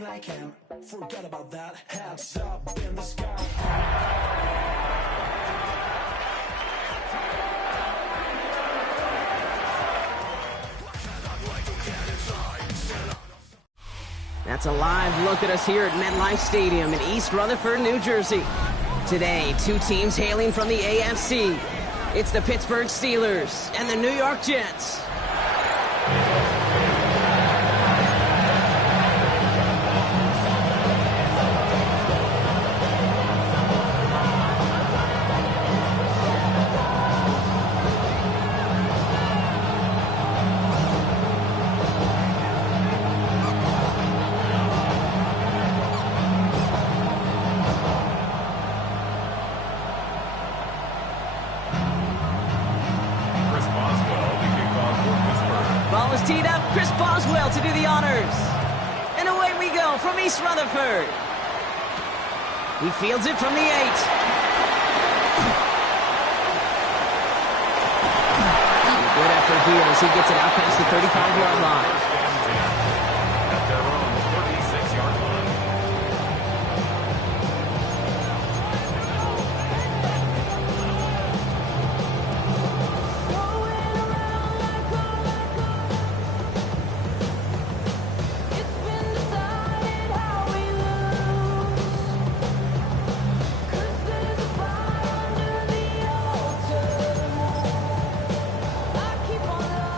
me like him. Forget about that. Hands up in the sky. That's a live look at us here at MetLife Stadium in East Rutherford, New Jersey. Today, two teams hailing from the AFC. It's the Pittsburgh Steelers and the New York Jets. Ball is teed up. Chris Boswell to do the honors. And away we go from East Rutherford. He fields it from the 8. And a good effort here as he gets it out past the 35-yard line. At their own 36-yard line.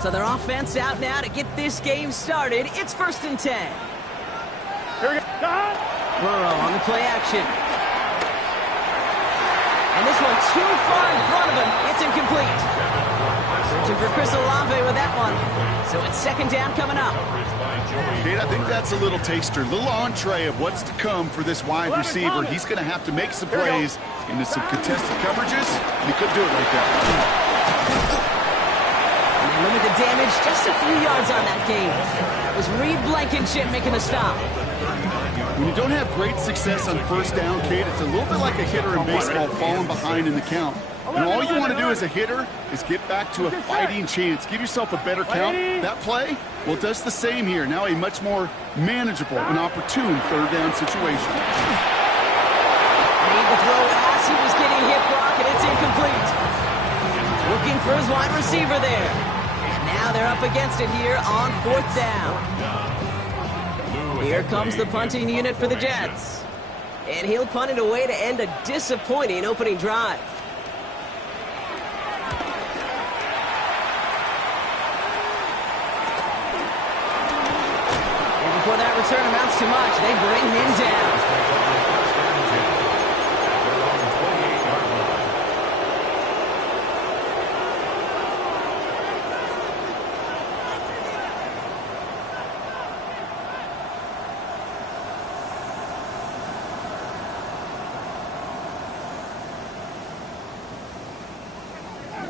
So their offense out now to get this game started. It's 1st and 10. Here we go. Burrow on the play action. And this one too far in front of him. It's incomplete. Searching for Chris Olave with that one. So it's 2nd down coming up. Kate, I think that's a little taster, a little entree of what's to come for this wide receiver. He's going to have to make some plays into some contested coverages, and he could do it right there. Limit the damage, just a few yards on that game. It was Reed Blankenship making the stop. When you don't have great success on 1st down, Kate, it's a little bit like a hitter in baseball falling behind in the count. And all you want to do as a hitter is get back to a fighting chance. Give yourself a better count. That play, well, it does the same here. Now a much more manageable and opportune 3rd down situation. Made the throw as he was getting hit, Brock, and it's incomplete. Looking for his wide receiver there. Now they're up against it here on 4th down. Here comes the punting unit for the Jets. And he'll punt it away to end a disappointing opening drive. And before that return amounts to much, they bring him down.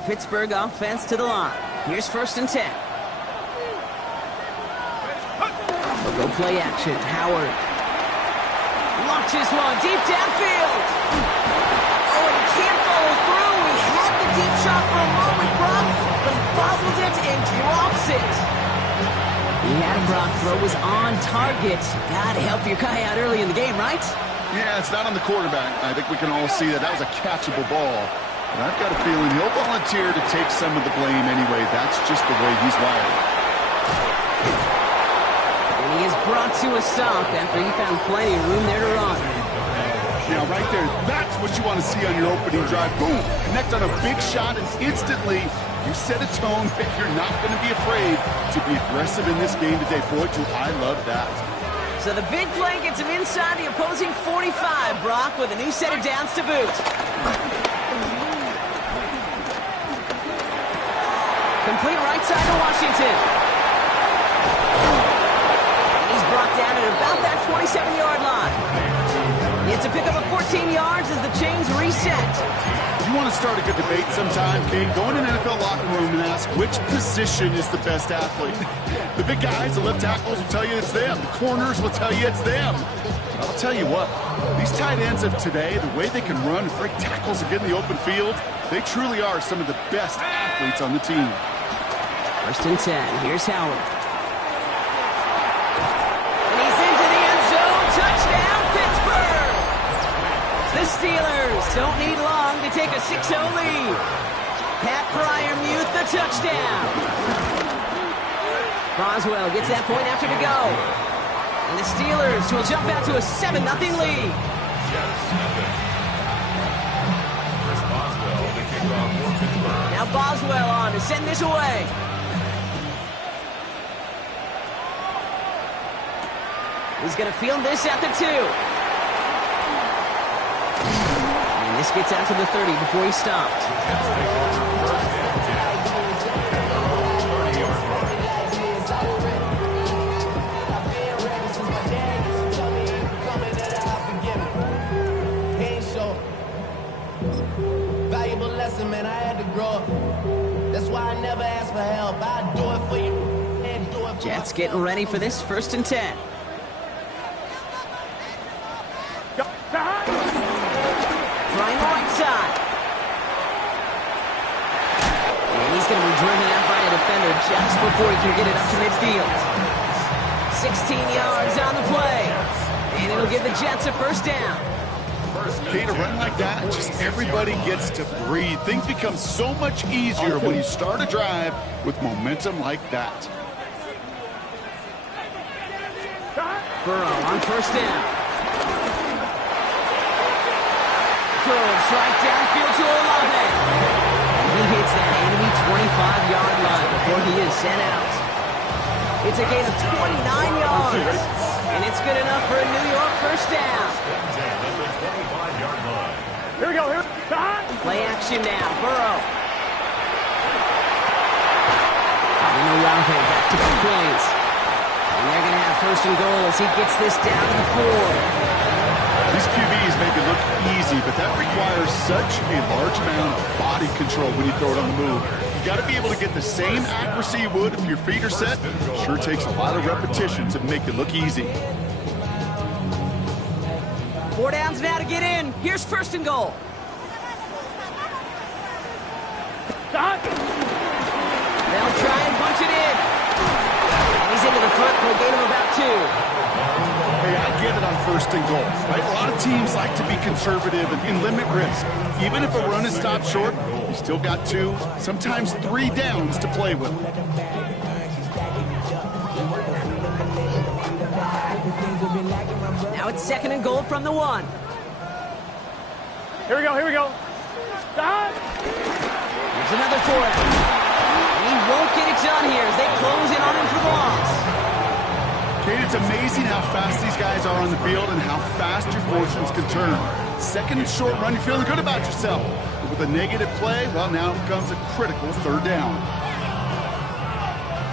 Pittsburgh offense to the line. Here's 1st and 10. They'll go play action. Howard launches one deep downfield. Oh, and he can't follow through. He had the deep shot for a moment, Brock, but he bobbled it and drops it. He had him, Brock. Throw was on target. Gotta help your guy out early in the game, right? Yeah, it's not on the quarterback. I think we can all see that. That was a catchable ball. And I've got a feeling he'll volunteer to take some of the blame anyway. That's just the way he's wired. And he is brought to a stop after he found plenty of room there to run. Now, right there, that's what you want to see on your opening drive. Boom! Connect on a big shot, and instantly you set a tone that you're not going to be afraid to be aggressive in this game today. Boy, do I love that. So the big play gets him inside the opposing 45, Brock, with a new set of downs to boot. Complete right side to Washington. And he's brought down at about that 27-yard line. It's a pickup of 14 yards as the chains reset. You want to start a good debate sometime, Kate? Go in an NFL locker room and ask which position is the best athlete. The big guys, the left tackles will tell you it's them. The corners will tell you it's them. I'll tell you what, these tight ends of today, the way they can run and break tackles and get in the open field, they truly are some of the best athletes on the team. 1st and 10. Here's Howard. And he's into the end zone. Steelers don't need long to take a 6-0 lead. Pat Fryermuth, the touchdown. Boswell gets that point after to go. And the Steelers will jump out to a 7-0 lead. Chris Boswell, the kickoff for Pittsburgh. Now Boswell on to send this away. He's going to field this at the 2. And this gets out to the 30 before he stopped. Valuable lesson, man. I had to grow up. That's why I never ask for help. I do it for you and do it for Jets getting ready for this 1st and 10. Trying the right side. And he's going to be driven out by a defender just before he can get it up to midfield. 16 yards on the play. And it'll give the Jets a 1st down. Okay, to run like that, just everybody gets to breathe. Things become so much easier when you start a drive with momentum like that. Burrow on 1st down. Throws right downfield to Olave. He hits that enemy 25-yard line before he is sent out. It's a gain of 29 yards. And it's good enough for a New York 1st down. Here we go. Here. Play action now. Burrow. And Olave back to back plays. And they're going to have 1st and goal as he gets this down to the 4. These QBs make it look easy, but that requires such a large amount of body control when you throw it on the move. You got to be able to get the same accuracy you would if your feet are set. Sure takes a lot of repetition to make it look easy. 4 downs now to get in. Here's 1st and goal. They'll try and punch it in. And he's into the front for a gain of about 2. Hey, I get it on 1st and goal, right? A lot of teams like to be conservative and limit risk. Even if a run is stopped short, you still got 2, sometimes 3 downs to play with. Now it's 2nd and goal from the 1. Here we go. Here we go. There's another 4. And he won't get it done here as they close in on him for the loss. Kate, it's amazing how fast these guys are on the field and how fast your fortunes can turn. 2nd and short run, you're feeling good about yourself. But with a negative play, well, now it comes a critical 3rd down.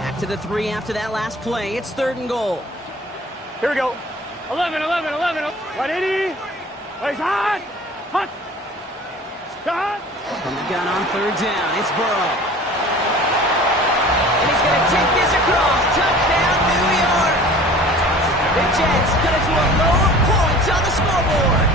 Back to the 3 after that last play. It's 3rd and goal. Here we go. 11. 180. Plays hot. Hot. Scott. From the gun on 3rd down, it's Burrow. And he's going to take this across. Touchdown, New York. The Jets cut it to a lower point on the scoreboard.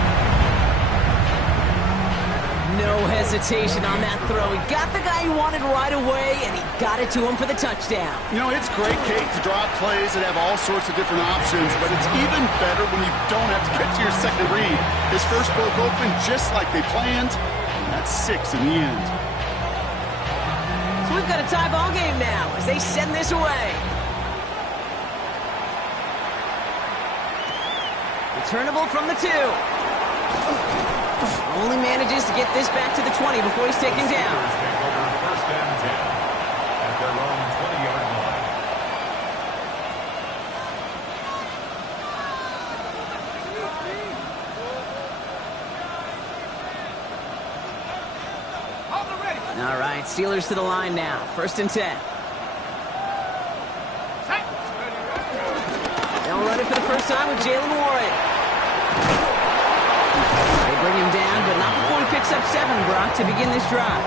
No hesitation on that throw. He got the guy he wanted right away, and he got it to him for the touchdown. You know, it's great, Kate, to draw up plays that have all sorts of different options, but it's even better when you don't have to get to your second read. His first broke open just like they planned, and that's 6 in the end. So we've got a tie ball game now as they send this away. Returnable from the 2. Only manages to get this back to the 20 before he's taken down. 1st and 10 at their own 20-yard line. All right, Steelers to the line now. 1st and 10. They'll run it for the first time with Jaylen Warren. They bring him down, but not before he picks up 7, Brock, to begin this drive.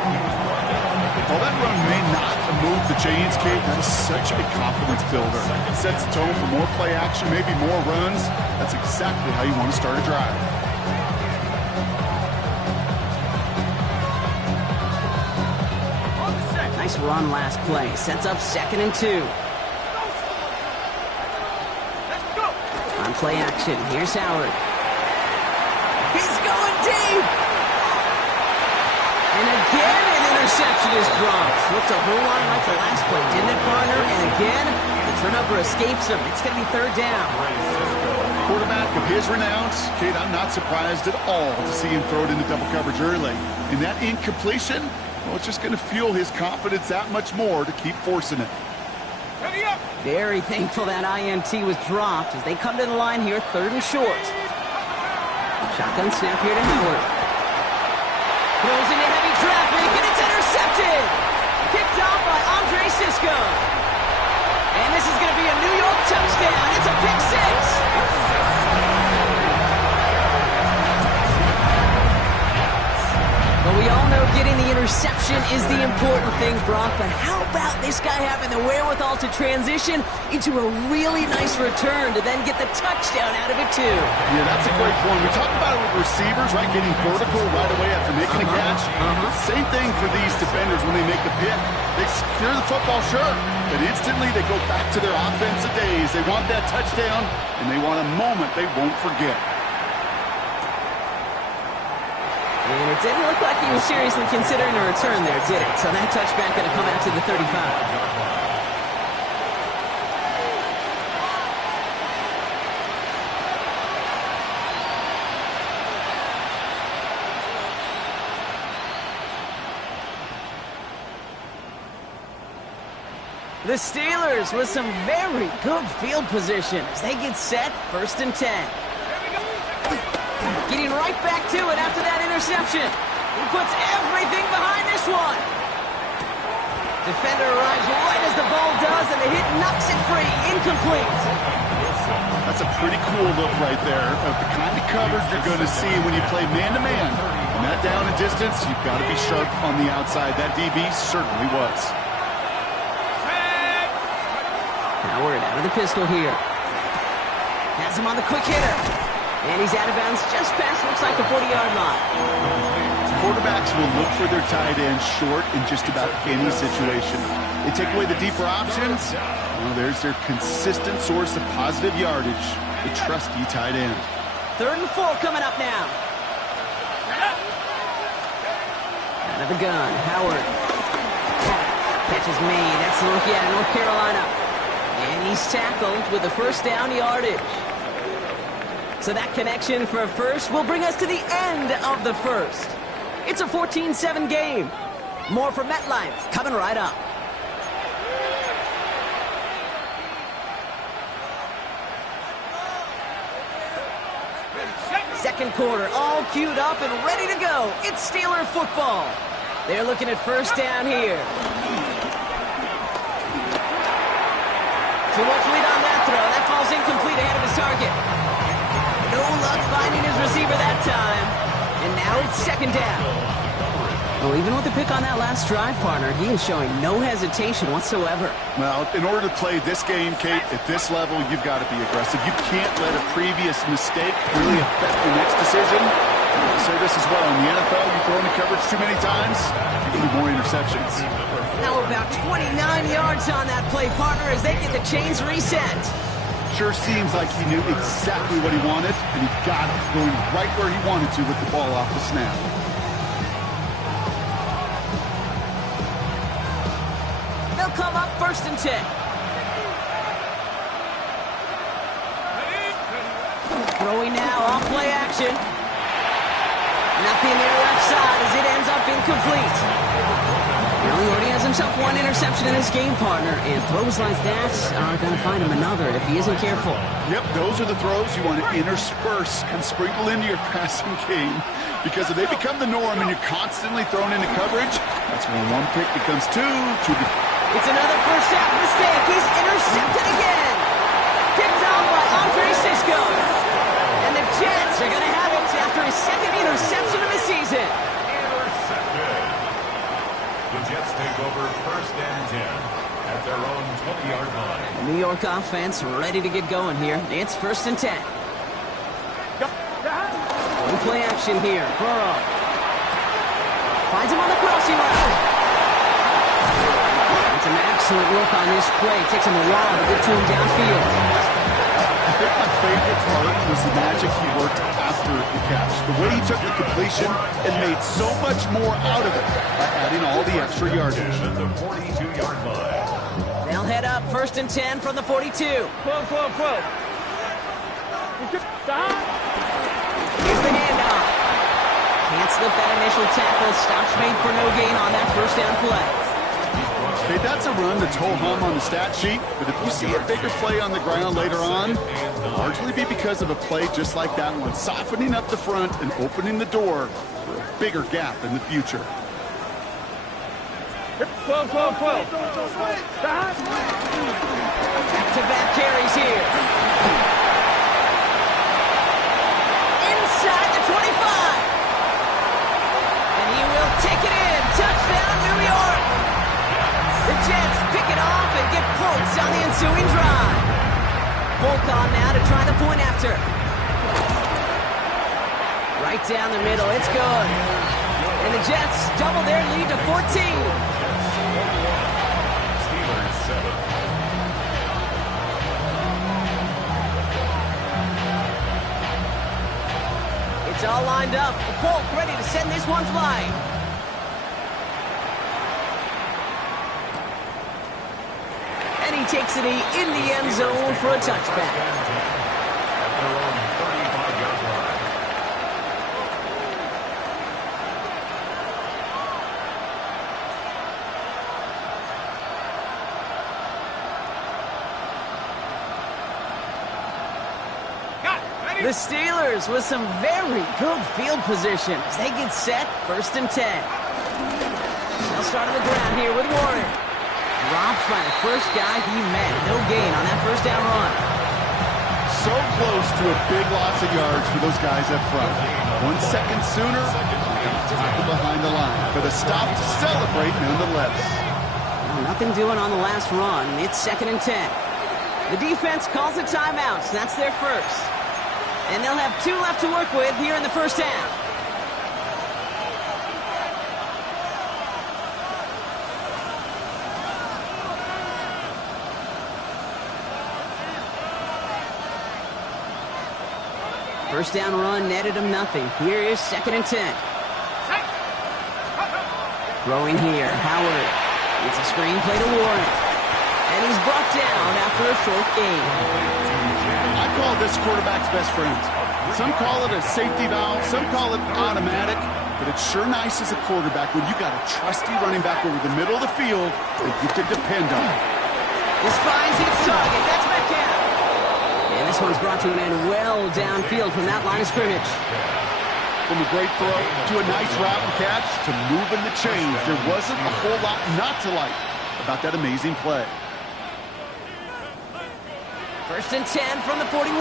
While that run may not move the chains, Kate, that is such a confidence builder. It sets the tone for more play action, maybe more runs. That's exactly how you want to start a drive. Nice run last play. Sets up 2nd and 2. On play action, here's Howard. He's going deep. And again, an interception is dropped. Looked a whole lot like the last play, didn't it, partner? And again, the turnover escapes him. It's going to be third down. Quarterback of his renown, Kate, I'm not surprised at all to see him throw it into double coverage early. And that incompletion, well, it's just going to fuel his confidence that much more to keep forcing it. Very thankful that INT was dropped as they come to the line here, third and short. Shotgun snap here to Howard. Throws into heavy traffic, and it's intercepted! Picked off by Andre Cisco. And this is going to be a New York touchdown. It's a pick six! Well, we all know getting the interception is the important thing, Brock, but how about this guy having the wherewithal to transition into a really nice return to then get the touchdown out of it, too? Yeah, that's a great point. We talk about it with receivers, right, getting vertical right away after making a catch. Same thing for these defenders when they make the pick. They secure the football, sure, but instantly they go back to their offensive days. They want that touchdown, and they want a moment they won't forget. And it didn't look like he was seriously considering a return there, did it? So that touchback going to come out to the 35. The Steelers with some very good field position as they get set, 1st and 10. Getting right back to it after that interception. He puts everything behind this one. Defender arrives right as the ball does, and the hit knocks it free. Incomplete. That's a pretty cool look right there of the kind of coverage you're going to see when you play man-to-man. And that down and distance, you've got to be sharp on the outside. That DB certainly was. Howard out of the pistol here. Has him on the quick hitter. And he's out of bounds just past, looks like, the 40-yard line. Quarterbacks will look for their tight end short in just about any situation. They take away the deeper options. Well, there's their consistent source of positive yardage, the trusty tight end. 3rd and 4 coming up now. Out of the gun, Howard. Catch is made. That's the rookie out of North Carolina. And he's tackled with the first down yardage. So that connection for first will bring us to the end of the first. It's a 14-7 game. More from MetLife coming right up. Second quarter, all queued up and ready to go. It's Steeler football. They're looking at first down here. Too much lead on that throw. That falls incomplete ahead of his target. No luck finding his receiver that time. And now it's second down. Well, even with the pick on that last drive, partner, he is showing no hesitation whatsoever. Well, in order to play this game, Kate, at this level, you've got to be aggressive. You can't let a previous mistake really affect the next decision. I say this as well. In the NFL, you throw into coverage too many times, you get more interceptions. Now about 29 yards on that play, partner, as they get the chains reset. Sure seems like he knew exactly what he wanted, and he got it, going right where he wanted to with the ball off the snap. They'll come up 1st and 10. Throwing now, off play action. Nothing there left side as it ends up incomplete. Well, he already has himself one interception in his game, partner, and throws like that are going to find him another if he isn't careful. Yep, those are the throws you want to intersperse and sprinkle into your passing game, because if they become the norm and you're constantly thrown into coverage, that's when one pick becomes two. It's another first half mistake. He's intercepted again. Picked off by Andre Cisco. And the Jets are going to have it after his second interception of the season. The Jets take over 1st and 10 at their own 20-yard line. The New York offense ready to get going here. It's 1st and 10. One play action here. Burrow finds him on the crossing route. It's an excellent look on this play. It takes him a while to get to him downfield. think my favorite part was the magic he worked after the catch. The way he took the completion and made so much more out of it by adding all the extra yardage. At the 42-yard line. They'll head up 1st and 10 from the 42. 12. Stop. Here's the handoff. Can't slip that initial tackle. Stops made for no gain on that first down play. Okay, that's a run that's ho-hum on the stat sheet, but if you see a bigger play on the ground later on, it'll largely be because of a play just like that one, softening up the front and opening the door for a bigger gap in the future. 12. Stop. Back-to-back carries here. Inside the 25. And he will take it in. Touchdown, New York. The Jets pick it off and get points on the ensuing drive. Folk on now to try the point after. Right down the middle. It's good. And the Jets double their lead to 14. Steelers 7. It's all lined up. Folk ready to send this one flying. And he takes it in the end zone for a touchback. At their own 35-yard line. The Steelers with some very good field position as they get set 1st and 10. They'll start on the ground here with Warren. Drops by the first guy he met. No gain on that first down run. So close to a big loss of yards for those guys up front. 1 second sooner, tackle behind the line. But a stop to celebrate nonetheless. Well, nothing doing on the last run. It's 2nd and 10. The defense calls a timeout, so that's their first. And they'll have 2 left to work with here in the first half. First down run netted him nothing. Here is 2nd and 10. Throwing here, Howard. It's a screenplay to Warren. And he's brought down after a short gain. I call this quarterback's best friend. Some call it a safety valve, some call it automatic, but it's sure nice as a quarterback when you got a trusty running back over the middle of the field that you can depend on. This finds its target. That's Metcalf. And this one's brought to an end well downfield from that line of scrimmage. From a great throw to a nice route and catch to moving the chains, there wasn't a whole lot not to like about that amazing play. 1st and 10 from the 41.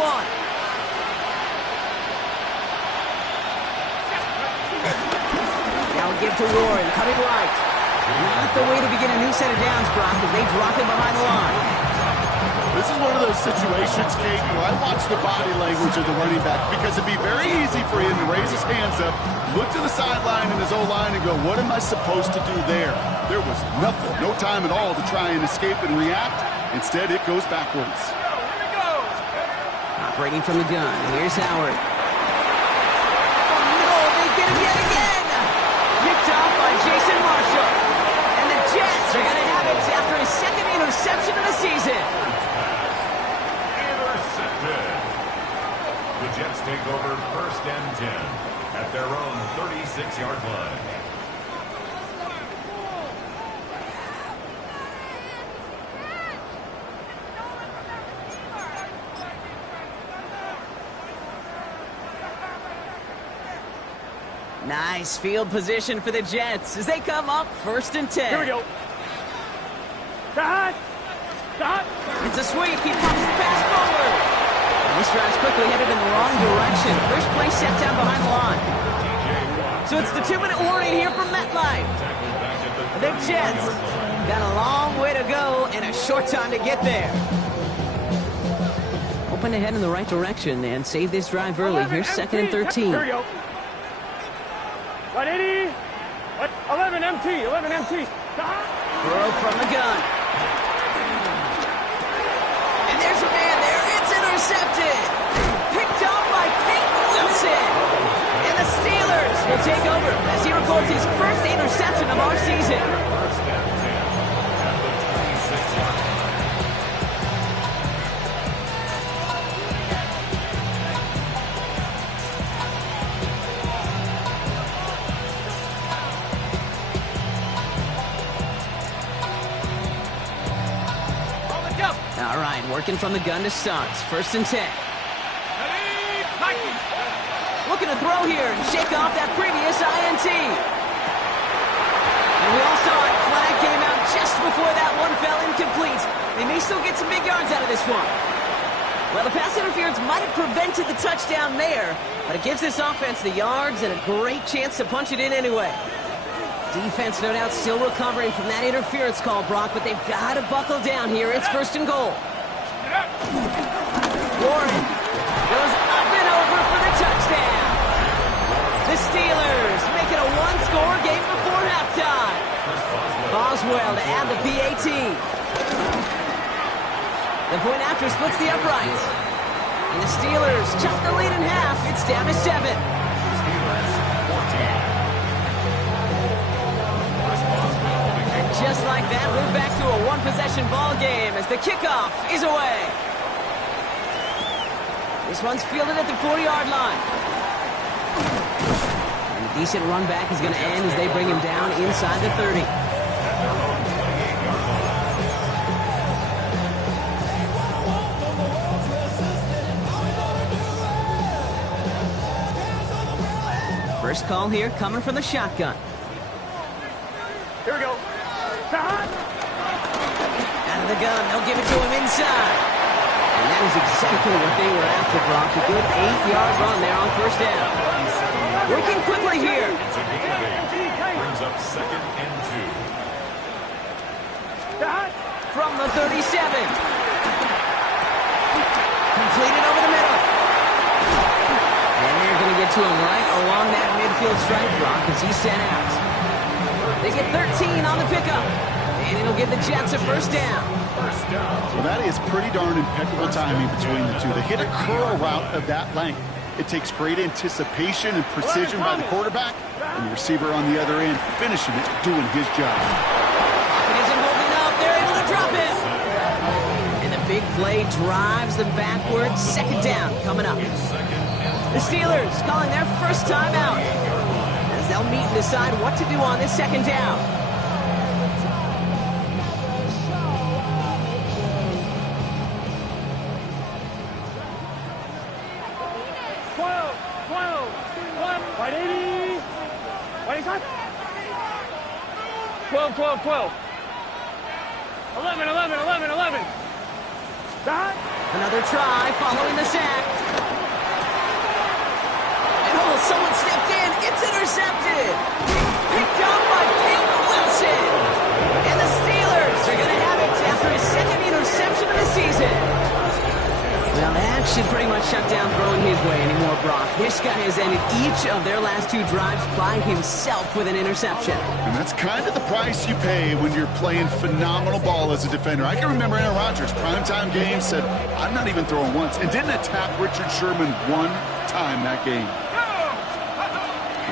Now a give to Warren, coming right. Not the way to begin a new set of downs, Brock, as they drop him behind the line. This is one of those situations, Kate, where I watch the body language of the running back because it'd be very easy for him to raise his hands up, look to the sideline in his O-line and go, what am I supposed to do there? There was nothing, no time at all to try and escape and react. Instead, it goes backwards. Operating from the gun, here's Howard. Oh no, they get him yet again! Picked off by Jason Marshall. And the Jets are going to have it after his 2nd interception of the season. Intercepted. The Jets take over 1st and 10 at their own 36-yard line. Nice field position for the Jets as they come up 1st and 10. Here we go. Stop. It's a sweep. He pops the pass forward. And this drive's quickly headed in the wrong direction. First play set down behind the line. So it's the 2-minute warning here from MetLife. The Jets got a long way to go and a short time to get there. Hoping to head in the right direction and save this drive early. Here's 2nd and 13. Here we go. 180. 11 MT. Stop. Throw from the gun. And there's a man there. It's intercepted. throws his first interception of our season. First and 10 at the 26-yard line. All right, working from the gun to start. First and 10. Looking to throw here and shake off that previous INT. And we all saw it. Flag came out just before that one fell incomplete. They may still get some big yards out of this one. Well, the pass interference might have prevented the touchdown there, but it gives this offense the yards and a great chance to punch it in anyway. Defense, no doubt, still recovering from that interference call, Brock, but they've got to buckle down here. It's first and goal. Warren goes up and over for the touchdown. The Steelers make it a one-score game before halftime. Boswell to add the PAT. The point after splits the uprights. And the Steelers chop the lead in half. It's down to 7. Steelers 14. And just like that, we're back to a one-possession ball game as the kickoff is away. This one's fielded at the 4-yard line. And a decent run back is going to end as they bring him down inside the 30. First call here coming from the shotgun. Here we go. Out of the gun, they'll give it to him inside. And that is exactly what they were after, Brock. A good 8-yard run there on first down. Working quickly here. It's a gain of 8. Brings up second and 2. From the 37. Completed over the middle. And they're going to get to him right along that midfield stripe, Brock, as he's sent out. They get 13 on the pickup. And it'll give the Jets a first down. Well, that is pretty darn impeccable timing between the two. They hit a curl route of that length. It takes great anticipation and precision by the quarterback, and the receiver on the other end finishing it, doing his job. It isn't holding up. They're able to drop it. And the big play drives them backwards. Second down coming up. The Steelers calling their first time out as they'll meet and decide what to do on this second down. White 80. White 85. 12. 11. That. Another try following the sack. And someone stepped in. It's intercepted. Picked up by Peyton Wilson. And the Steelers are going to have it after his second interception of the season. Well, that should pretty much shut down throwing his way anymore, Brock. This guy has ended each of their last 2 drives by himself with an interception. And that's kind of the price you pay when you're playing phenomenal ball as a defender. I can remember Aaron Rodgers, primetime game, said, I'm not even throwing once, and didn't attack Richard Sherman one time that game.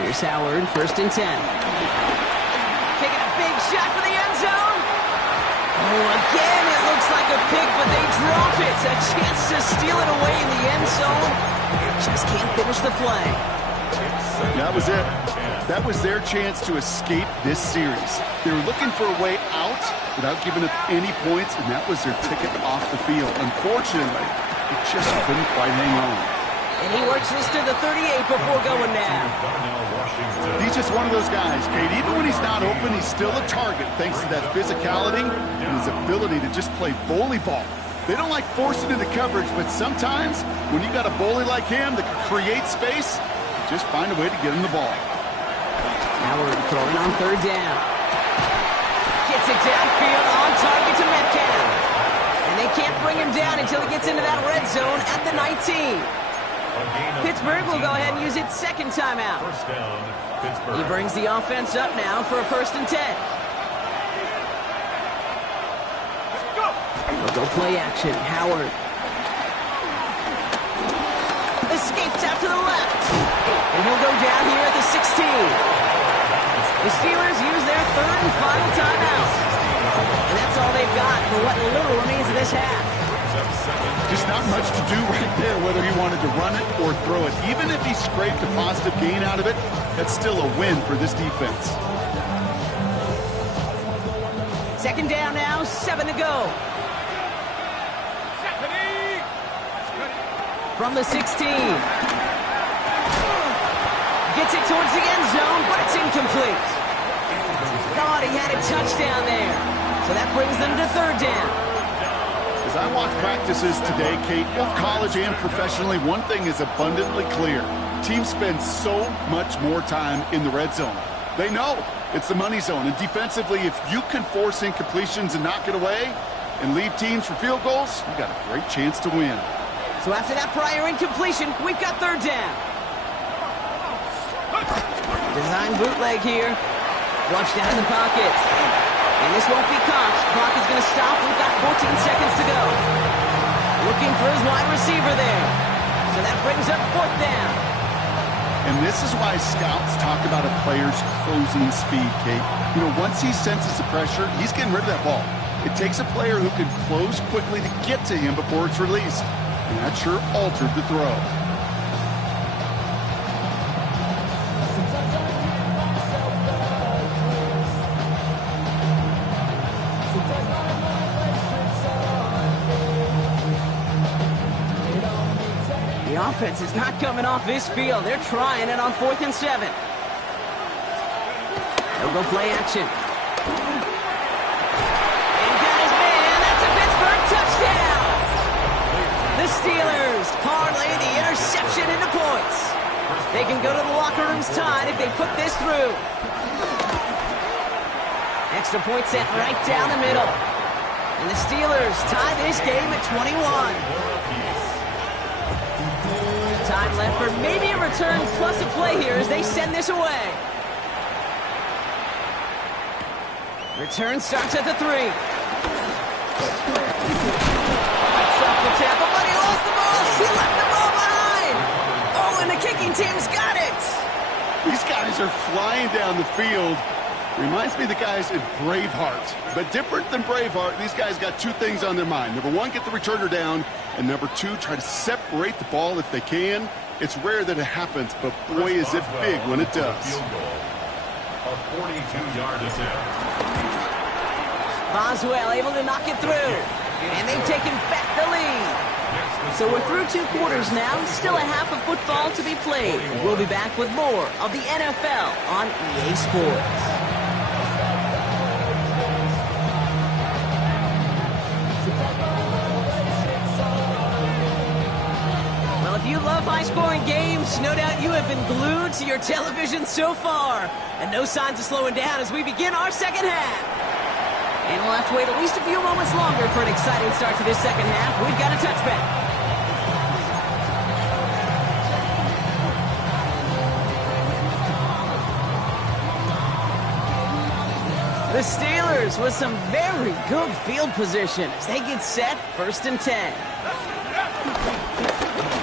Here's Howard, first and 10. Taking a big shot for the end zone. Oh, again, it looks like a pick, but they drop it. A chance to steal it away in the end zone. They just can't finish the play. That was it. That was their chance to escape this series. They were looking for a way out without giving up any points, and that was their ticket off the field. Unfortunately, it just couldn't quite hang on. And he works this to the 38 before going down. He's just one of those guys, Kate. Even when he's not open, he's still a target thanks to that physicality and his ability to just play bully ball. They don't like forcing into coverage, but sometimes when you got a bully like him that can create space, just find a way to get him the ball. Howard throwing on third down. Gets it downfield on target to Metcalf. And they can't bring him down until he gets into that red zone at the 19. Pittsburgh will go ahead and use its second timeout. First down, Pittsburgh. He brings the offense up now for a first and 10. They'll go play action. Howard escapes out to the left. And he'll go down here at the 16. The Steelers use their third and final timeout. And that's all they've got for what little remains of this half. Just not much to do right there, whether he wanted to run it or throw it. Even if he scraped a positive gain out of it, that's still a win for this defense. Second down now, 7 to go. From the 16. Gets it towards the end zone, but it's incomplete. Thought he had a touchdown there. So that brings them to third down. As I watch practices today, Kate, both college and professionally, one thing is abundantly clear. Teams spend so much more time in the red zone. They know it's the money zone. And defensively, if you can force incompletions and knock it away and leave teams for field goals, you got a great chance to win. So after that prior incompletion, we've got third down. Design bootleg here. Flushed out of the pocket. And this won't be caught. Clock is going to stop. We've got 14 seconds to go. Looking for his wide receiver there. So that brings up fourth down. And this is why scouts talk about a player's closing speed, Kate. You know, once he senses the pressure, he's getting rid of that ball. It takes a player who can close quickly to get to him before it's released. And that sure altered the throw. The offense is not coming off this field. They're trying it on 4th and 7. They'll go play action. And got his man. That's a Pittsburgh touchdown. The Steelers parlay the interception into points. They can go to the locker rooms tied if they put this through. Extra point set right down the middle. And the Steelers tie this game at 21. Time left for maybe a return plus a play here as they send this away. Return starts at the 3. Fights off the tackle, but he lost the ball. He left the ball behind. Oh, and the kicking team's got it. These guys are flying down the field. Reminds me of the guys in Braveheart. But different than Braveheart, these guys got two things on their mind. Number one, get the returner down. And number two, try to separate the ball if they can. It's rare that it happens, but boy, is it big when it does. A 42-yard attempt. Boswell able to knock it through. And they've taken back the lead. So we're through 2 quarters now. Still a half of football to be played. We'll be back with more of the NFL on EA Sports. Well, if you love high-scoring games, no doubt you have been glued to your television so far. And no signs of slowing down as we begin our second half. And we'll have to wait at least a few moments longer for an exciting start to this second half. We've got a touchback. The Steelers with some very good field position as they get set, 1st and 10.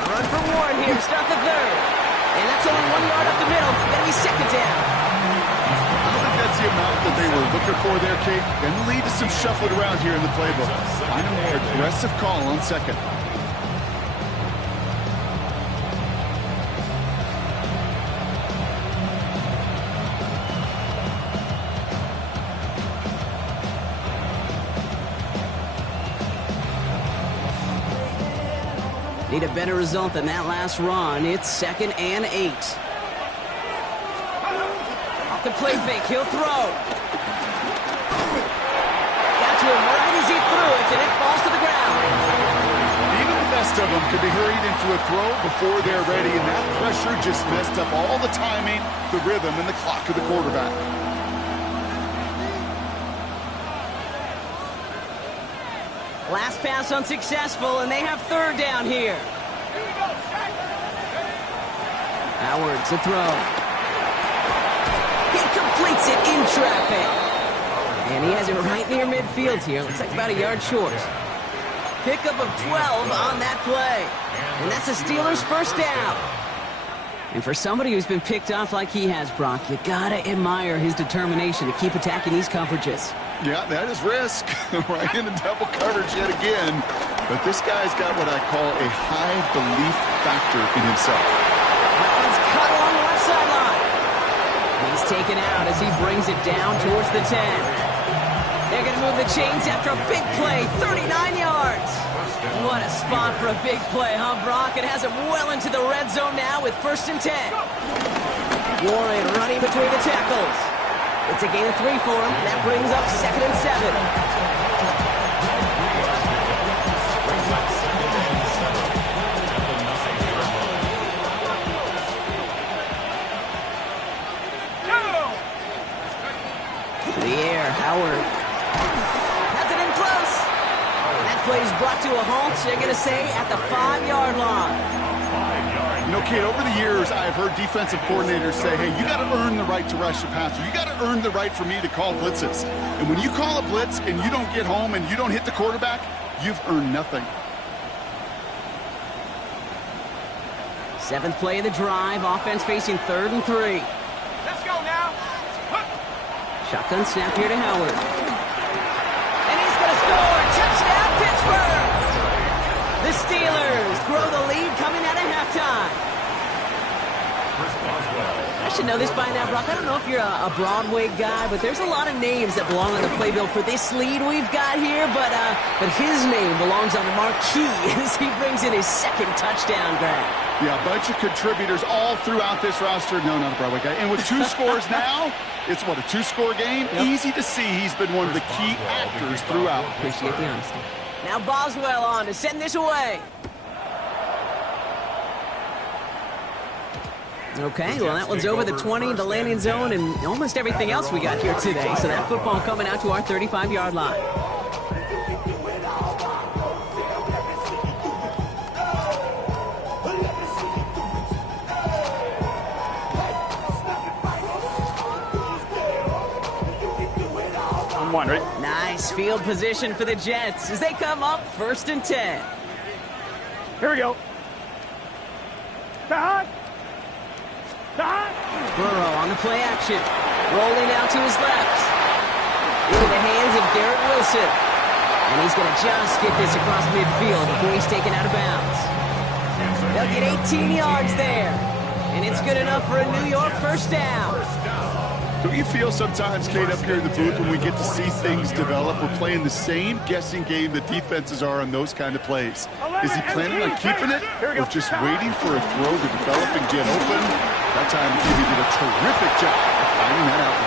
Run for Warren here to start the 3rd. And that's only 1 yard up the middle. Gonna be second down. I don't think that's the amount that they were looking for there, Kate. Gonna lead to some shuffling around here in the playbook. Find a more aggressive call on second. Need a better result than that last run. It's 2nd and 8. Off the play fake, he'll throw. Got to him right as he threw it, and it falls to the ground. Even the best of them could be hurried into a throw before they're ready, and that pressure just messed up all the timing, the rhythm, and the clock of the quarterback. Last pass unsuccessful, and they have 3rd down here. Howard to throw. He completes it in traffic. And he has it right near midfield here. Looks like about a yard short. Pickup of 12 on that play. And that's the Steelers' 1st down. And for somebody who's been picked off like he has, Brock, you gotta admire his determination to keep attacking these coverages. Yeah, that is risk. Right into double coverage yet again. But this guy's got what I call a high belief factor in himself. That one's cut along the left sideline. He's taken out as he brings it down towards the 10. They're going to move the chains after a big play, 39 yards. What a spot for a big play, huh, Brock? It has him well into the red zone now with 1st and 10. Warren running between the tackles. It's a gain of 3 for him. That brings up 2nd and 7. The air, Howard has it in close. And that play is brought to a halt, they're going to say, at the 5-yard line. You know, Kate, over the years, I've heard defensive coordinators say, hey, you got to earn the right to rush the passer. You got to earn the right for me to call blitzes. And when you call a blitz and you don't get home and you don't hit the quarterback, you've earned nothing. 7th play of the drive, offense facing 3rd and 3. Let's go now. Shotgun snap here to Howard. And he's going to score! Touchdown, Pittsburgh! The Steelers grow the lead coming out of halftime. I should know this by now, Brock. I don't know if you're a Broadway guy, but there's a lot of names that belong on the playbill for this lead we've got here, but his name belongs on the marquee as he brings in his 2nd touchdown grab. Yeah, a bunch of contributors all throughout this roster. No, not a Broadway guy. And with 2 scores now, it's what, a 2-score game? Yep. Easy to see he's been one of the key actors throughout. Appreciate the honesty. Now Boswell on to send this away. Okay, well, that one's over the 20, the landing zone, and almost everything else we got here today. So that football coming out to our 35-yard line. One, right? Nice field position for the Jets as they come up 1st and 10. Here we go. Stop. Stop. Burrow on the play action. Rolling out to his left. Into the hands of Garrett Wilson. And he's going to just get this across midfield before he's taken out of bounds. They'll get 18 yards there. And it's good enough for a New York 1st down. Don't you feel sometimes, Kate, up here in the booth when we get to see things develop, we're playing the same guessing game that defenses are on those kind of plays? Is he planning on keeping it or just waiting for a throw to develop and get open? That time, he did a terrific job of finding that out.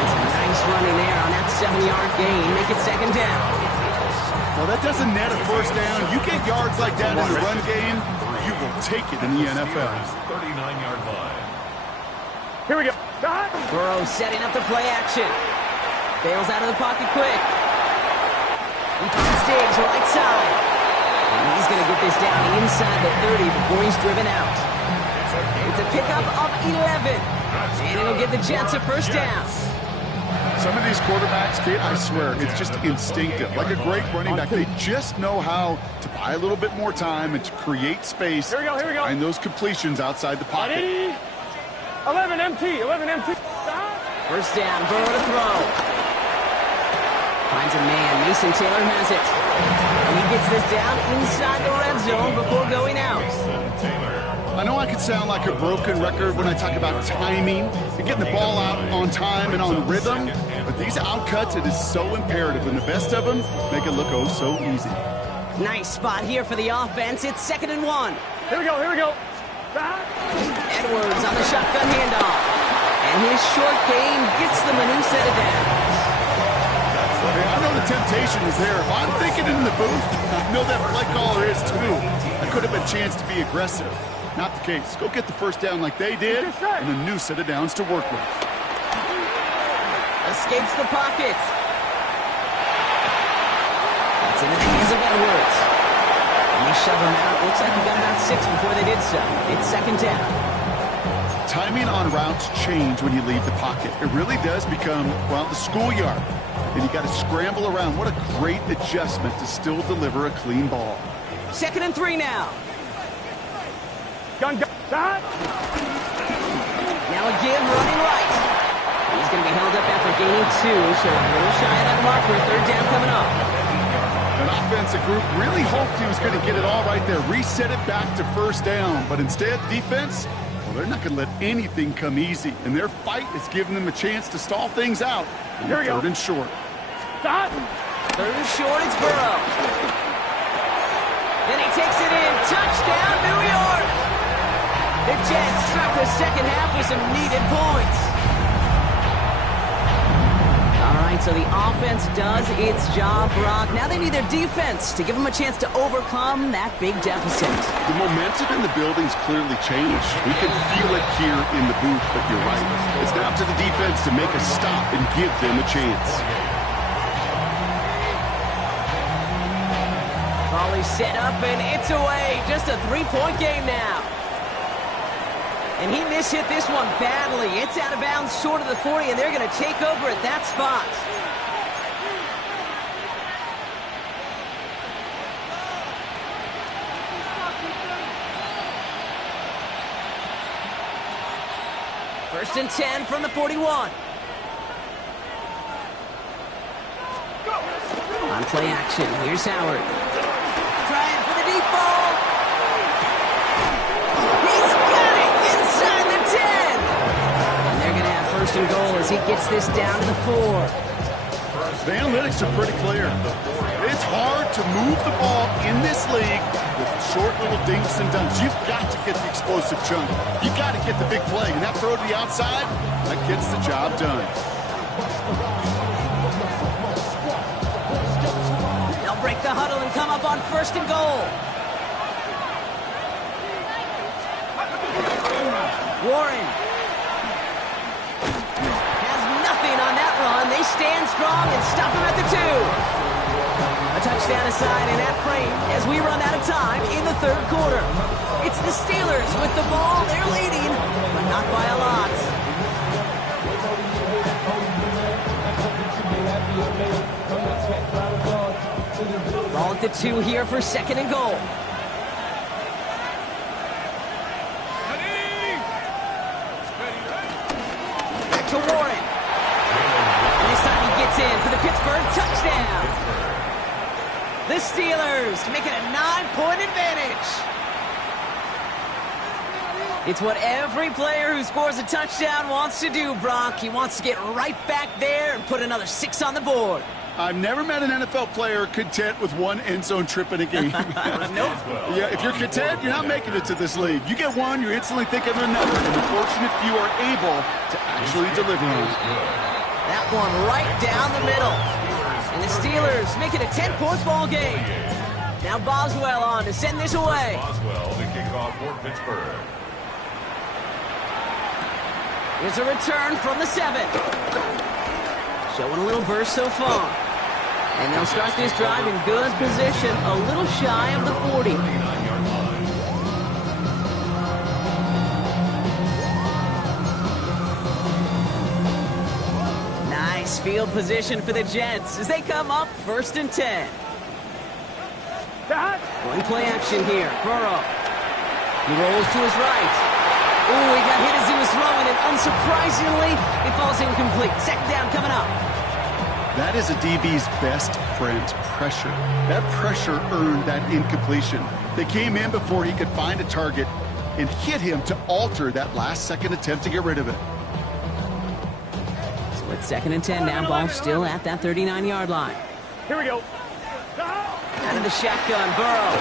It's a nice running there on that 7-yard gain. Make it 2nd down. Well, that doesn't net a 1st down. You get yards like that in the run game, you will take it in the NFL. 39-yard line. Here we go. Stop. Burrow setting up the play action. Bails out of the pocket quick. He finds Diggs right side. And he's going to get this down inside the 30 before he's driven out. It's a pickup of 11. And it'll give the Jets a 1st down. Some of these quarterbacks, Kate, I swear, it's just instinctive. Like a great running back, they just know how to buy a little bit more time and to create space. Here we go, here we go. Find those completions outside the pocket. 11 MT, 11 MT. Stop. 1st down, Burrow to throw. Finds a man, Mason Taylor has it. And he gets this down inside the red zone before going out. I know I could sound like a broken record when I talk about timing and getting the ball out on time and on rhythm, but these outcuts, it is so imperative, and the best of them make it look oh so easy. Nice spot here for the offense. It's 2nd and 1. Here we go, here we go. Stop. Edwards on the shotgun handoff. And his short game gets them a new set of downs. Hey, I know the temptation is there. If I'm thinking in the booth, I know that play caller is too. I could have a chance to be aggressive. Not the case. Go get the 1st down like they did, and a new set of downs to work with. Escapes the pocket. It's in the hands of Edwards. And they shove him out. Looks like he got about 6 before they did so. It's 2nd down. Timing on routes change when you leave the pocket. It really does become, well, the schoolyard. And you got to scramble around. What a great adjustment to still deliver a clean ball. 2nd and 3 now. Gun, gun. Stop. gaining 2, so a little shy of that marker. Third down coming up. An offensive group really hoped he was going to get it all right there, reset it back to first down. But instead, defense, well, they're not going to let anything come easy. And their fight is giving them a chance to stall things out. Here we go. Third and short. Stop. Third and short, it's Burrow. Then he takes it in. Touchdown, New York! The Jets start the second half with some needed points. All right, so the offense does its job, Brock. Now they need their defense to give them a chance to overcome that big deficit. The momentum in the building's clearly changed. We can feel it here in the booth, but you're right. It's now up to the defense to make a stop and give them a chance. Volley set up, and it's away. Just a 3-point game now. And he mishit this one badly. It's out of bounds short of the 40, and they're going to take over at that spot. First and 10 from the 41. On play action, here's Howard. Trying for the deep ball. He's got it inside the 10. And they're going to have first and goal as he gets this down to the 4. The analytics are pretty clear. It's hard to move the ball in this league with short little dinks and dunks. You've got to get the explosive chunk. You've got to get the big play. And that throw to the outside, that gets the job done. They'll break the huddle and come up on first and goal. Warren has nothing on that run. They stand strong and stop him at the 2. A touchdown aside in that frame as we run out of time in the third quarter. It's the Steelers with the ball. They're leading, but not by a lot. Ball at the 2 here for second and goal. Back to Warren. And this time he gets in for the Pittsburgh touchdown. The Steelers make it a 9-point advantage. It's what every player who scores a touchdown wants to do, Brock. He wants to get right back there and put another 6 on the board. I've never met an NFL player content with one end zone trip in a game. Nope. Yeah, if you're content, you're not making it to this league. You get one, you're instantly thinking of another, and the fortunate few are able to actually deliver on it. That one right down the middle. And the Steelers make it a 10-point ball game. Now Boswell on to send this away. Boswell to kick off for Pittsburgh. Here's a return from the 7. Showing a little burst so far. And they'll start this drive in good position, a little shy of the 40. Nice field position for the Jets as they come up first and 10. Going play action here. Burrow. He rolls to his right. Ooh, he got hit as he was throwing, and unsurprisingly, it falls incomplete. Second down coming up. That is a DB's best friend, pressure. That pressure earned that incompletion. They came in before he could find a target and hit him to alter that last-second attempt to get rid of it. So it's second and 10 now. Ball still at that 39-yard line. Here we go. Out of the shotgun, Burrow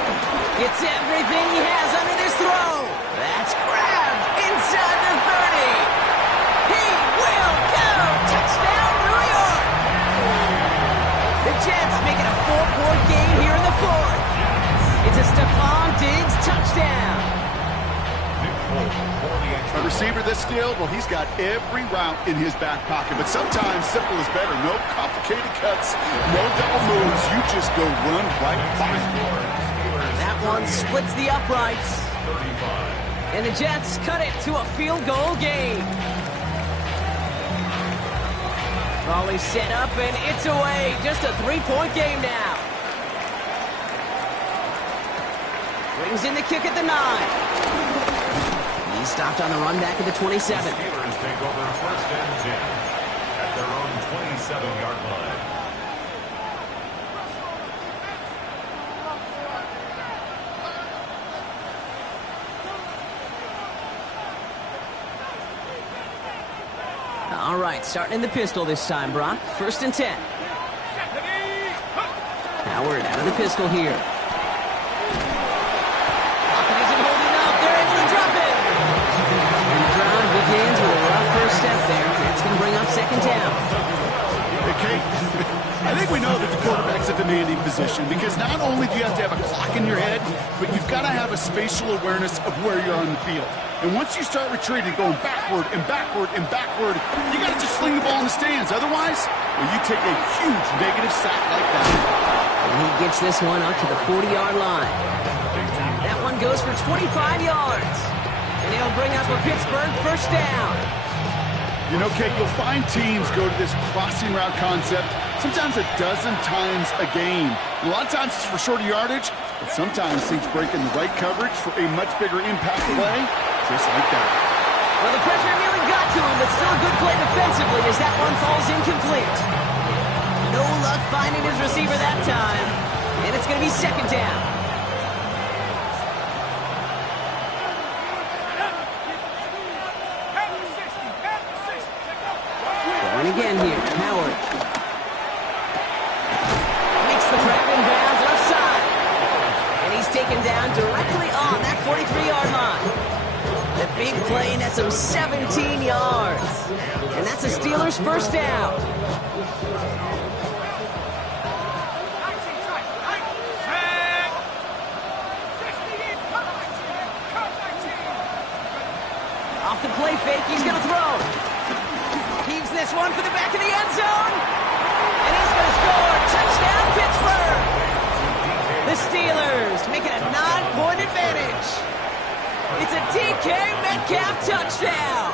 gets everything he has under this throw. That's grabbed inside the 30. He will go. Touchdown, New York. The Jets make it a 4-point game here in the 4th. It's a Stephon Diggs touchdown. A receiver this skilled, well, he's got every route in his back pocket, but sometimes simple is better. No complicated cuts, no double moves. You just go run right by him. That one splits the uprights. And the Jets cut it to a field goal game. Raleigh set up, and it's away. Just a 3-point game now. Brings in the kick at the 9. He's stopped on the run back at the 27. Steelers take over first and 10 at their own 27-yard line. All right, starting in the pistol this time, Brock. 1st and 10. Howard out of the pistol here. Lockett isn't holding up. They're able to drop it. And the drive begins with a rough first step there. That's going to bring up 2nd down. Hey, Kate, I think we know that the quarterback's a demanding position because not only do you have to have a clock in your head, but you've got to have a spatial awareness of where you're on the field. And once you start retreating, going backward and backward and backward, you got to just sling the ball in the stands. Otherwise, well, you take a huge negative sack like that. And he gets this one up to the 40-yard line. That one goes for 25 yards. And it'll bring up a Pittsburgh 1st down. You know, Kate, you'll find teams go to this crossing route concept sometimes a dozen times a game. And a lot of times it's for shorter yardage, but sometimes things break in the right coverage for a much bigger impact play, just like that. Well, the pressure nearly got to him, but still a good play defensively as that one falls incomplete. No luck finding his receiver that time, and it's going to be 2nd down. Going again here, Howard. Makes the grab in bounds left side. And he's taken down directly on that 43-yard line. The big play nets him 17 yards. And that's the Steelers' 1st down. Off the play fake, he's going to throw. Heaves this one for the back of the end zone. And he's going to score. Touchdown, Pittsburgh. The Steelers make it a 9-point advantage. It's a DK Metcalf touchdown.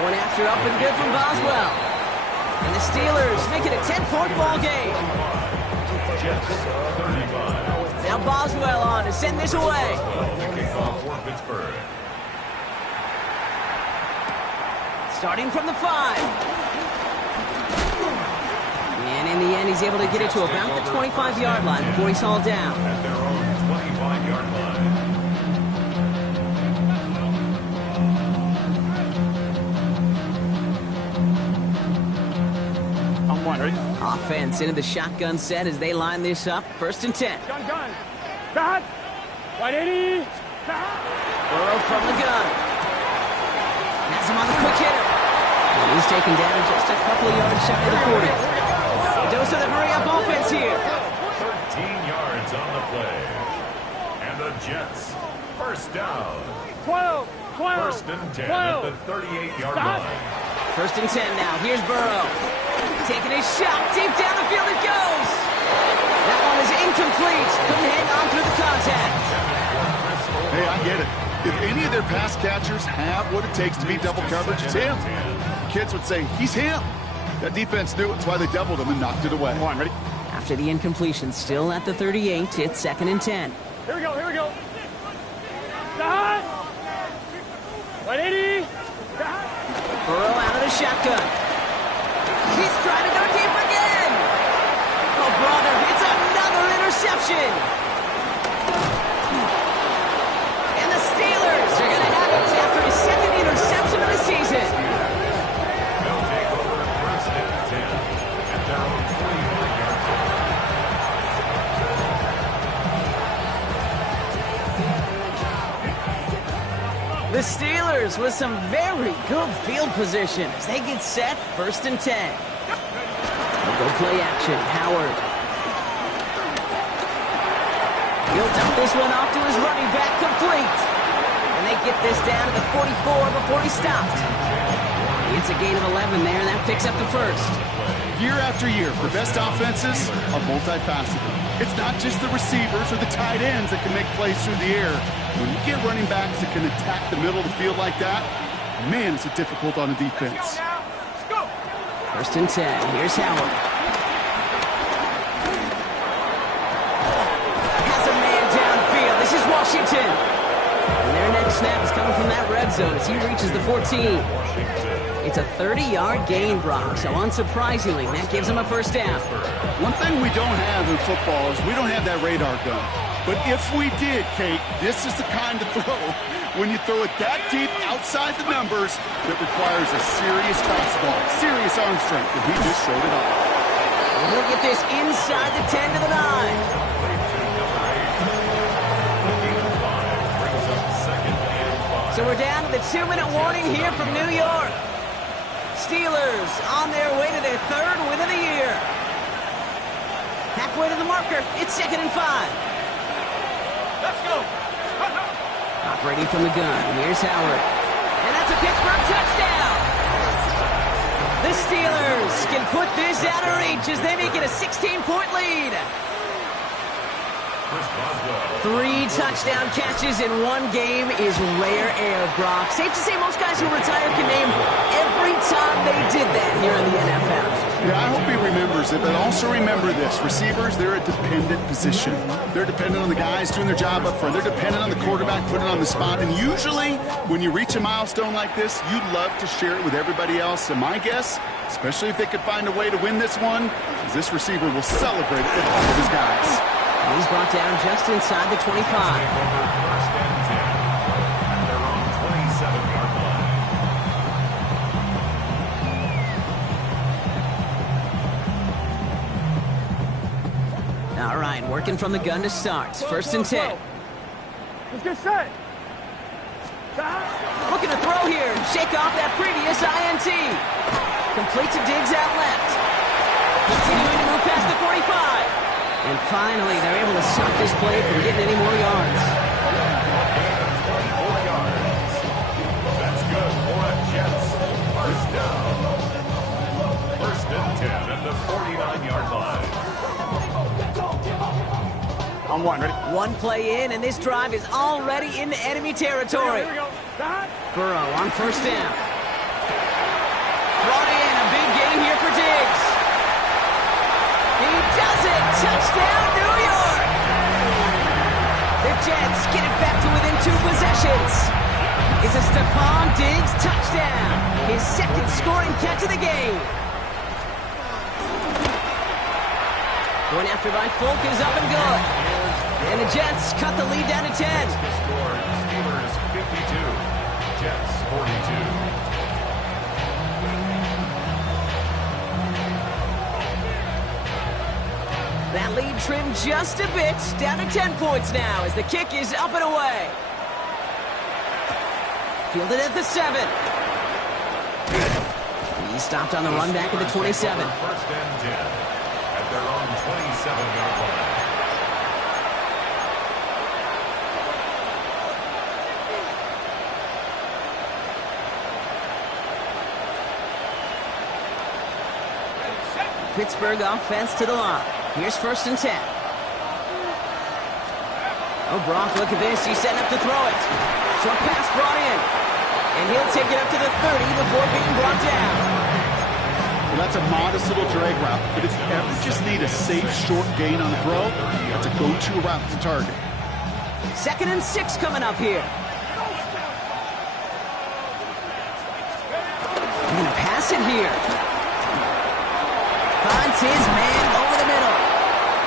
Point after up and good from Boswell. And the Steelers make it a 10-point ball game. Now Boswell on to send this away. Kickoff for Pittsburgh. Starting from the 5. And in the end, he's able to get it to about the 25-yard line before he's hauled down. At their own 25-yard line. I'm one, ready? Offense into the shotgun set as they line this up. 1st and 10. Gun. Start. 180. Start. Burrow from the gun. Has him on the quick hitter. And he's taken down just a couple of yards shy of the 40. Dose of the hurry-up offense here. 13 yards on the play. And the Jets, 1st down. 12. 1st and 10 at the 38-yard line. 1st and 10 now. Here's Burrow. Taking his shot. Deep down the field it goes. That one is incomplete. Couldn't hang on through the contact. Hey, I get it. If any of their pass catchers have what it takes to beat double coverage, it's him. Kids would say, he's him. That defense knew it. That's why they doubled him and knocked it away. One, ready? After the incompletion, still at the 38, it's 2nd and 10. Here we go. Start. 180. Start. Burrow out of the shotgun. He's trying to go deep again. Oh, brother, it's another interception. And the Steelers are going to have it after his 2nd interception of the season. They'll take over 1st and 10 at their own 45-yard line. The Steelers with some very good field position as they get set. 1st and 10. They'll go play action. Howard. He'll dump this one off to his running back, complete. And they get this down to the 44 before he stopped. It's a gain of 11 there, and that picks up the 1st. Year after year, the best offenses are multifaceted. It's not just the receivers or the tight ends that can make plays through the air. When you get running backs that can attack the middle of the field like that, man, it's difficult on a defense. 1st and 10. Here's Howard. Has a man downfield. This is Washington. And their next snap is coming from that red zone as he reaches the 14. It's a 30-yard gain, Brock, so unsurprisingly, that gives him a first down. One thing we don't have in football is we don't have that radar gun. But if we did, Kate, this is the kind of throw when you throw it that deep outside the numbers that requires a serious fastball, serious arm strength, and he just showed it off. And he'll get this inside the 10 to the 9. So we're down to the 2-minute warning here from New York. Steelers on their way to their 3rd win of the year. Halfway to the marker, it's 2nd and 5. Let's go. Operating from the gun, here's Howard. And that's a Pittsburgh touchdown. The Steelers can put this out of reach as they make it a 16-point lead. 3 touchdown catches in one game is rare air, Brock. Safe to say most guys who retire can name every time they did that here in the NFL. Yeah, I hope he remembers it, but also remember this. Receivers, they're a dependent position. They're dependent on the guys doing their job up front. They're dependent on the quarterback putting it on the spot. And usually, when you reach a milestone like this, you'd love to share it with everybody else. And my guess, especially if they could find a way to win this one, is this receiver will celebrate it with all of his guys. And he's brought down just inside the 25. First and 10 at their own 27-yard line. All right, working from the gun to start. First and 10. Let's get set. Looking to throw here and shake off that previous INT. Complete to Diggs out left. Continuing to move past the 45. And finally, they're able to stop this play from getting any more yards. 24 yards. That's good for a Jets first down. First and 10 at the 49-yard line. On 1, ready? One play in, and this drive is already into enemy territory. Here we go. Burrow on first down. Brought in, a big gain here for Diggs. He does it! Touchdown, New York! The Jets get it back to within 2 possessions. It's a Stephon Diggs touchdown. His 2nd scoring catch of the game. Going after by Folk is up and good. And the Jets cut the lead down to 10. Score Steelers 52, Jets 42. That lead trimmed just a bit, down to 10 points now as the kick is up and away. Fielded at the 7. He stopped on the run back at the 27. First and 10 at their own 27-yard line. Pittsburgh offense to the line. Here's first and 10. Oh, Brock, look at this. He's setting up to throw it. Short pass brought in. And he'll take it up to the 30 before being brought down. Well, that's a modest little drag route, but if you ever just need a safe, short gain on the throw, that's a go-to route to target. 2nd and 6 coming up here. He's going to pass it here. Finds his man over the middle.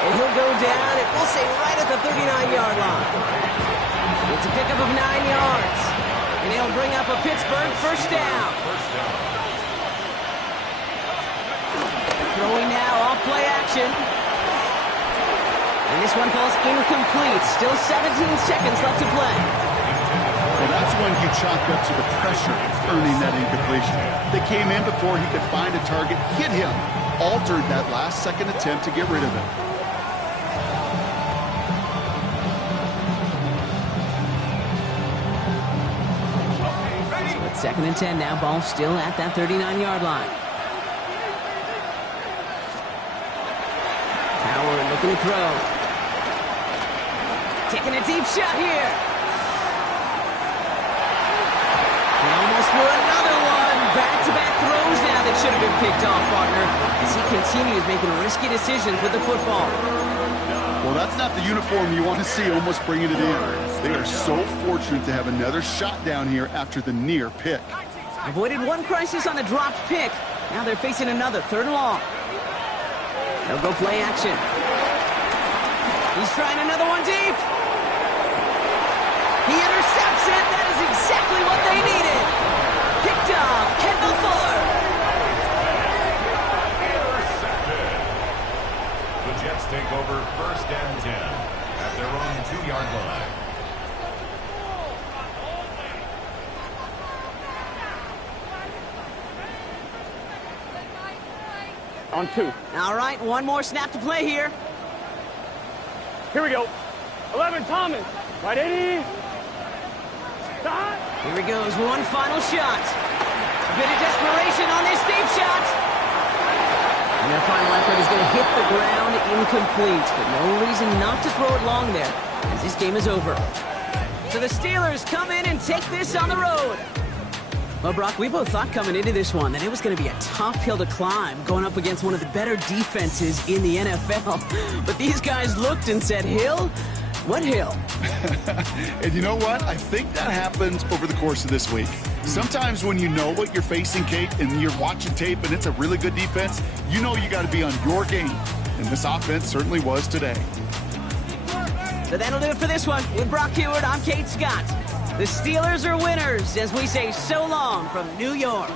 And he'll go down, and we'll say right at the 39-yard line. It's a pickup of 9 yards. And he'll bring up a Pittsburgh first down. Throwing now off play action. And this one falls incomplete. Still 17 seconds left to play. Well, that's when he chalked up to the pressure earning that incompletion. They came in before he could find a target, hit him, altered that last-second attempt to get rid of it. So it's 2nd and 10 now. Ball still at that 39-yard line. Howard looking to throw. Taking a deep shot here. He almost threw another one. Back-to-back throws now that should have been picked off, partner, as he continues making risky decisions with the football. Well, that's not the uniform you want to see almost bringing it in. They are so fortunate to have another shot down here after the near pick. Avoided one crisis on the dropped pick. Now they're facing another, 3rd and long. They'll go play action. He's trying another one deep. He intercepts it. That is exactly what they needed. Picked off Kendall Fuller. Intercepted. The Jets take over 1st and 10 at their own 2-yard line. On 2. All right, one more snap to play here. Here we go. 11, Thomas. Right, 80. Stop. Here he goes, one final shot. A bit of desperation on this deep shot. And their final effort is going to hit the ground incomplete, but no reason not to throw it long there, as this game is over. So the Steelers come in and take this on the road. Well, Brock, we both thought coming into this one that it was going to be a tough hill to climb, going up against one of the better defenses in the NFL. But these guys looked and said, Hill? What hill? And you know what? I think that happens over the course of this week. Sometimes when you know what you're facing, Kate, and you're watching tape and it's a really good defense, you know you got to be on your game. And this offense certainly was today. So that'll do it for this one. With Brock Huard, I'm Kate Scott. The Steelers are winners as we say so long from New York.